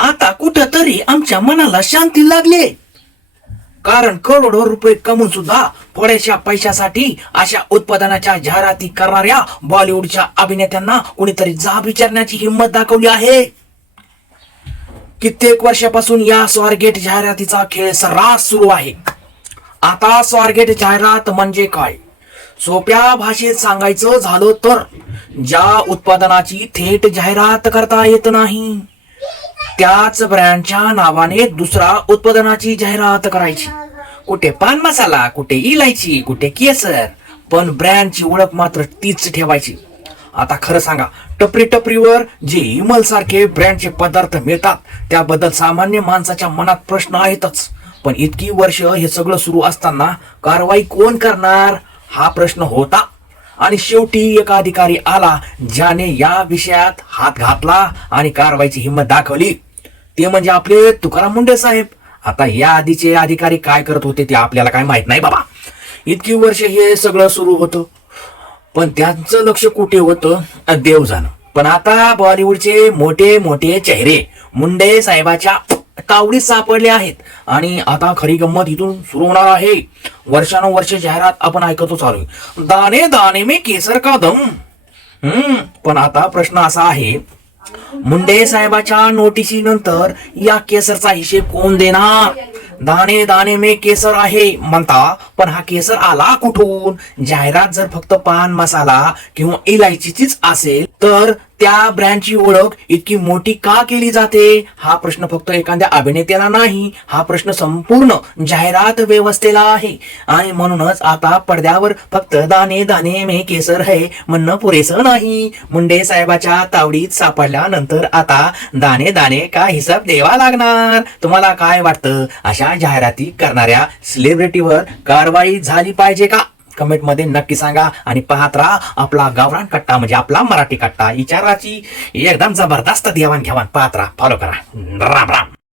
आता कुठंतरी आमच्या मनाला शांती लागली, कारण करोडो रुपये कमवून सुद्धा थोड्याशा पैशासाठी अशा उत्पादनाच्या जाहिराती करणाऱ्या बॉलिवूडच्या अभिनेत्यांना कोणीतरी जाब विचारण्याची हिंमत दाखवली आहे. कित्येक वर्षापासून या स्वारगेट जाहिरातीचा खेळ सर्रास सुरू आहे. आता स्वारगेट जाहिरात म्हणजे काय? सोप्या भाषेत सांगायचं झालं तर ज्या उत्पादनाची थेट जाहिरात करता येत नाही त्याच ब्रँडच्या नावाने दुसरा उत्पादनाची जाहिरात करायची. कुठे पान मसाला, कुठे इलायची, कुठे केसर, पण ब्रँडची ओळख मात्र तीच ठेवायची. आता खरं सांगा, टपरी टपरीवर जे इमल सारखे ब्रँडचे पदार्थ मिळतात त्याबद्दल सामान्य माणसाच्या मनात प्रश्न आहेतच. पण इतकी वर्ष हे सगळं सुरू असताना कारवाई कोण करणार हा प्रश्न होता. आणि शेवटी एक अधिकारी आला ज्याने या विषयात हात घातला आणि कारवाईची हिंमत दाखवली. ते म्हणजे आपले तुकाराम मुंडे साहेब. आता या आधीचे अधिकारी काय करत होते ते आपल्याला काय माहित नाही बाबा. इतकी वर्ष हे सगळं सुरू होतं, पण त्यांचं लक्ष कुठे होतं देव जाणं. पण आता बॉलिवूडचे मोठे मोठे चेहरे मुंडे साहेबाच्या तावडीत सापडले आहेत. आणि आता खरी गंमत इथून सुरू होणार आहे. वर्षानुवर्ष जाहिरात आपण ऐकतच आलोय, दाणे दाणे में केसर का दम. पण आता प्रश्न असा आहे, मुंडे साहेबाच्या नोटिशीनंतर या केसरचा हिशेब कोण देणार? दाणे दाणे में केसर आहे म्हणता, पण हा केसर आला कुठून? जाहिरात जर फक्त पान मसाला किंवा इलायचीचीच असेल तर त्या ब्रँडची ओळख इतकी मोठी का केली जाते? हा प्रश्न फक्त एखाद्या अभिनेत्याला नाही, हा प्रश्न संपूर्ण जाहिरात व्यवस्थेला आहे. आणि म्हणूनच आता पडद्यावर फक्त दाणे दाणे में केसर है म्हणणं पुरेसं नाही. मुंडे साहेबाच्या तावडीत सापडल्यानंतर आता दाणे दाणे का हिसाब द्यावा लागणार. तुम्हाला काय वाटतं, अशा जाहिराती करणाऱ्या सेलिब्रिटीवर कारवाई झाली पाहिजे का? कमेंट मध्ये नक्की सांगा. आणि पाहत राहा आपला गावरान कट्टा म्हणजे आपला मराठी कट्टा. विचाराची एकदम जबरदस्त देवाणघेवाण पाहत राहा, फॉलो करा. राम राम.